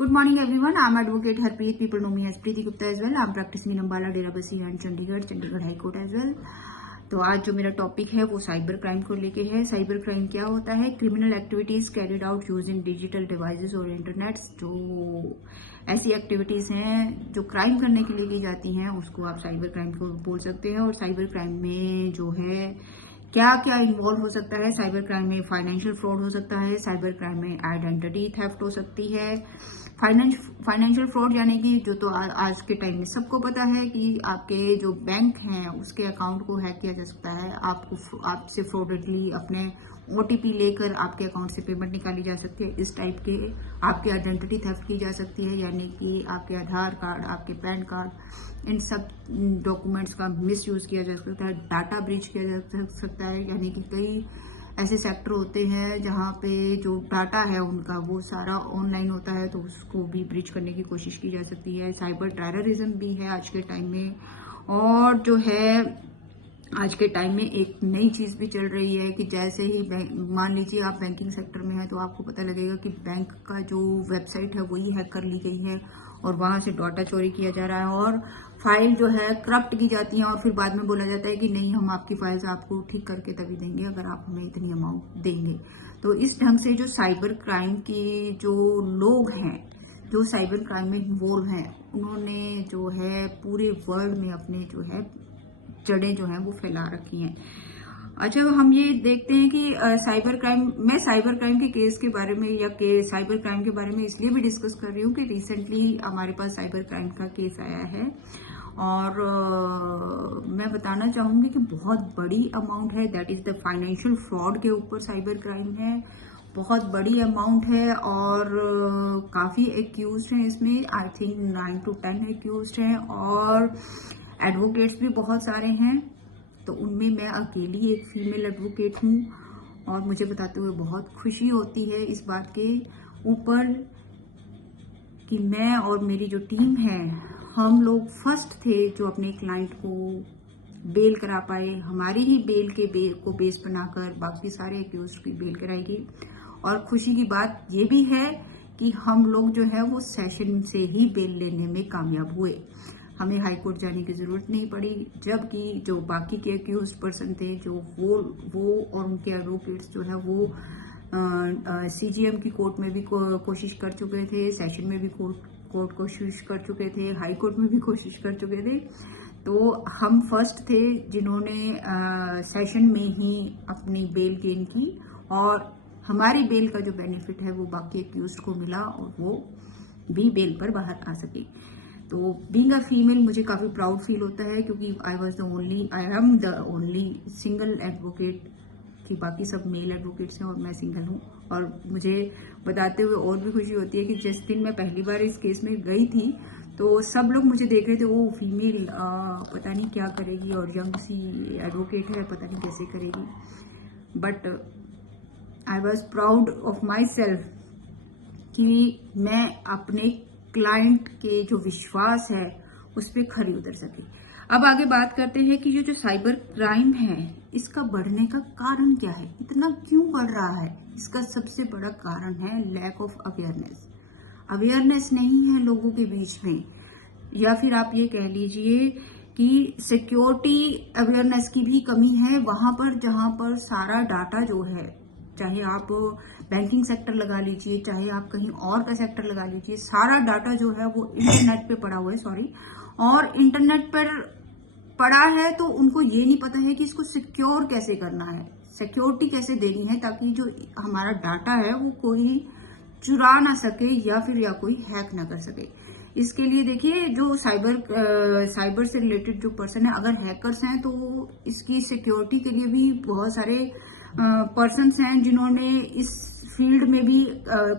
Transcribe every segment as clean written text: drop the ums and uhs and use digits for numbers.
Good morning, everyone. I'm Advocate Harpreet. People know me as Preeti Gupta as well. I'm practicing in Ambala, Derabasi and Chandigarh High Court as well. तो आज जो मेरा topic है वो cyber crime को लेके है। Cyber crime क्या होता है? Criminal activities carried out using digital devices और इंटरनेट। जो ऐसी एक्टिविटीज हैं जो क्राइम करने के लिए की जाती हैं उसको आप साइबर क्राइम को बोल सकते हैं। और साइबर क्राइम में जो है क्या क्या इन्वॉल्व हो सकता है? साइबर क्राइम में फाइनेंशियल फ्रॉड हो सकता है, साइबर क्राइम में आइडेंटिटी थेफ्ट हो सकती है। फाइनेंशियल फ्रॉड यानी कि जो तो आज के टाइम में सबको पता है कि आपके जो बैंक हैं उसके अकाउंट को हैक किया जा सकता है। आपसे फ्रॉडली अपने ओटीपी लेकर आपके अकाउंट से पेमेंट निकाली जा सकती है। इस टाइप के आपकी आइडेंटिटी थेफ्ट की जा सकती है, यानी कि आपके आधार कार्ड, आपके पैन कार्ड, इन सब डॉक्यूमेंट्स का मिसयूज किया जा सकता है। डाटा ब्रीच किया जा सकता है, यानी कि कई ऐसे सेक्टर होते हैं जहां पे जो डाटा है उनका वो सारा ऑनलाइन होता है, तो उसको भी ब्रीच करने की कोशिश की जा सकती है। साइबर टेररिज्म भी है आज के टाइम में। और जो है आज के टाइम में एक नई चीज भी चल रही है कि जैसे ही मान लीजिए आप बैंकिंग सेक्टर में है तो आपको पता लगेगा कि बैंक का जो वेबसाइट है वही हैक कर ली गई है और वहां से डाटा चोरी किया जा रहा है और फाइल जो है करप्ट की जाती है और फिर बाद में बोला जाता है कि नहीं, हम आपकी फाइल्स आपको ठीक करके तभी देंगे अगर आप हमें इतनी अमाउंट देंगे। तो इस ढंग से जो साइबर क्राइम की जो लोग हैं जो साइबर क्राइम में इन्वॉल्व हैं उन्होंने जो है पूरे वर्ल्ड में अपने जो है जड़ें जो हैं वो फैला रखी हैं। अच्छा, हम ये देखते हैं कि साइबर क्राइम के केस के बारे में या साइबर क्राइम के बारे में इसलिए भी डिस्कस कर रही हूँ कि रिसेंटली हमारे पास साइबर क्राइम का केस आया है और मैं बताना चाहूंगी कि बहुत बड़ी अमाउंट है, that is the financial fraud के ऊपर साइबर क्राइम है। बहुत बड़ी अमाउंट है और काफी एक्यूज्ड हैं इसमें। आई थिंक 9 to 10 एक्यूज्ड हैं और एडवोकेट्स भी बहुत सारे हैं। तो उनमें मैं अकेली एक फीमेल एडवोकेट हूँ और मुझे बताते हुए बहुत खुशी होती है इस बात के ऊपर कि मैं और मेरी जो टीम है हम लोग फर्स्ट थे जो अपने क्लाइंट को बेल करा पाए। हमारी ही बेल को बेस बनाकर बाकी सारे एक्यूज्ड की बेल कराई गई। और खुशी की बात ये भी है कि हम लोग जो है वो सेशन से ही बेल लेने में कामयाब हुए। हमें हाई कोर्ट जाने की जरूरत नहीं पड़ी, जबकि जो बाकी के एक्यूज्ड पर्सन थे जो वो और उनके एडवोकेट्स जो है वो सीजीएम की कोर्ट में भी कोशिश कर चुके थे, सेशन में भी कोर्ट कोशिश कर चुके थे, हाई कोर्ट में भी कोशिश कर चुके थे। तो हम फर्स्ट थे जिन्होंने सेशन में ही अपनी बेल गेन की और हमारी बेल का जो बेनिफिट है वो बाकी एक्यूज्ड को मिला और वो भी बेल पर बाहर आ सके। तो बीइंग अ फीमेल मुझे काफी प्राउड फील होता है क्योंकि I am the only single advocate कि बाकी सब मेल एडवोकेट्स हैं और मैं सिंगल हूँ। और मुझे बताते हुए और भी खुशी होती है कि जिस दिन मैं पहली बार इस केस में गई थी तो सब लोग मुझे देख रहे थे, वो फीमेल पता नहीं क्या करेगी और यंग सी एडवोकेट है, पता नहीं कैसे करेगी। But I was proud of my self कि मैं अपने क्लाइंट के जो विश्वास है उस पर खरी उतर सके। अब आगे बात करते हैं कि ये जो साइबर क्राइम है इसका बढ़ने का कारण क्या है, इतना क्यों बढ़ रहा है। इसका सबसे बड़ा कारण है लैक ऑफ अवेयरनेस नहीं है लोगों के बीच में, या फिर आप ये कह लीजिए कि सिक्योरिटी अवेयरनेस की भी कमी है वहां पर जहां पर सारा डाटा जो है, चाहे आप बैंकिंग सेक्टर लगा लीजिए, चाहे आप कहीं और का सेक्टर लगा लीजिए, सारा डाटा जो है वो इंटरनेट पे पड़ा हुआ है और इंटरनेट पर पड़ा है तो उनको ये नहीं पता है कि इसको सिक्योर कैसे करना है, सिक्योरिटी कैसे देनी है ताकि जो हमारा डाटा है वो कोई चुरा ना सके या कोई हैक ना कर सके। इसके लिए देखिए जो साइबर से रिलेटेड जो पर्सन है, अगर हैकर्स हैं तो इसकी सिक्योरिटी के लिए भी बहुत सारे पर्सन्स हैं जिन्होंने इस फील्ड में भी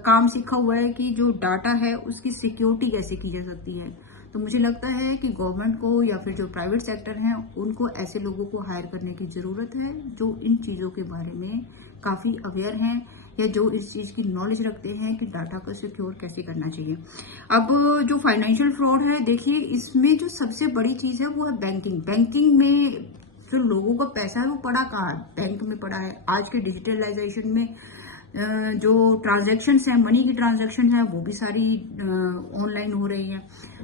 काम सीखा हुआ है कि जो डाटा है उसकी सिक्योरिटी कैसे की जा सकती है। तो मुझे लगता है कि गवर्नमेंट को या फिर जो प्राइवेट सेक्टर हैं उनको ऐसे लोगों को हायर करने की जरूरत है जो इन चीजों के बारे में काफी अवेयर हैं या जो इस चीज की नॉलेज रखते हैं कि डाटा को सिक्योर कैसे करना चाहिए। अब जो फाइनेंशियल फ्रॉड है, देखिए इसमें जो सबसे बड़ी चीज है वो है बैंकिंग में जो लोगों का पैसा है वो पड़ा कहाँ है, बैंक में पड़ा है। आज के डिजिटलाइजेशन में जो ट्रांजैक्शंस हैं, मनी की ट्रांजैक्शन है, वो भी सारी ऑनलाइन हो रही हैं।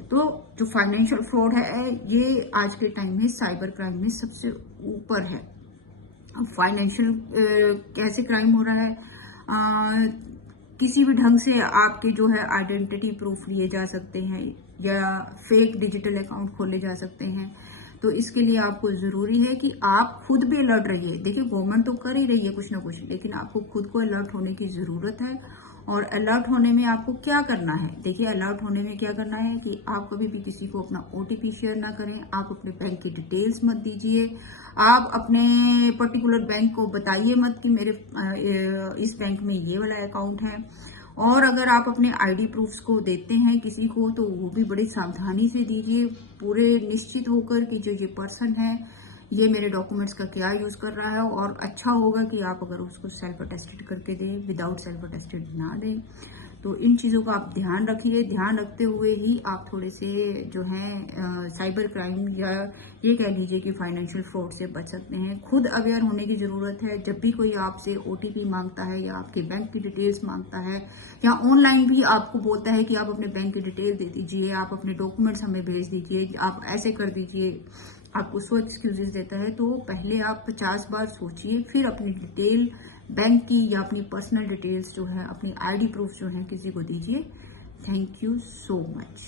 तो जो फाइनेंशियल फ्रॉड है, ये आज के टाइम में साइबर क्राइम में सबसे ऊपर है। फाइनेंशियल कैसे क्राइम हो रहा है? किसी भी ढंग से आपके जो है आइडेंटिटी प्रूफ लिए जा सकते हैं या फेक डिजिटल अकाउंट खोले जा सकते हैं। तो इसके लिए आपको जरूरी है कि आप खुद भी अलर्ट रहिए। देखिए, गवर्नमेंट तो कर ही रही है कुछ ना कुछ, लेकिन आपको खुद को अलर्ट होने की जरूरत है। और अलर्ट होने में आपको क्या करना है? देखिए, अलर्ट होने में क्या करना है कि आप कभी भी किसी को अपना ओटीपी शेयर ना करें, आप अपने बैंक की डिटेल्स मत दीजिए, आप अपने पर्टिकुलर बैंक को बताइए मत कि मेरे इस बैंक में ये वाला अकाउंट है। और अगर आप अपने आईडी प्रूफ्स को देते हैं किसी को, तो वो भी बड़ी सावधानी से दीजिए, पूरे निश्चित होकर कि जो ये पर्सन है, ये मेरे डॉक्यूमेंट्स का क्या यूज कर रहा है। और अच्छा होगा कि आप अगर उसको सेल्फ अटेस्टेड करके दें, विदाउट सेल्फ अटेस्टेड ना दें। तो इन चीज़ों का आप ध्यान रखिए। ध्यान रखते हुए ही आप थोड़े से जो है साइबर क्राइम या ये कह लीजिए कि फाइनेंशियल फ्रॉड से बच सकते हैं। खुद अवेयर होने की ज़रूरत है। जब भी कोई आपसे ओटीपी मांगता है या आपके बैंक की डिटेल्स मांगता है या ऑनलाइन भी आपको बोलता है कि आप अपने बैंक की डिटेल दे दीजिए, आप अपने डॉक्यूमेंट्स हमें भेज दीजिए, आप ऐसे कर दीजिए, आपको 100 एक्सक्यूजेस देता है, तो पहले आप 50 बार सोचिए, फिर अपनी डिटेल बैंक की या अपनी पर्सनल डिटेल्स जो है, अपनी आईडी प्रूफ जो है, किसी को दीजिए। Thank you so much.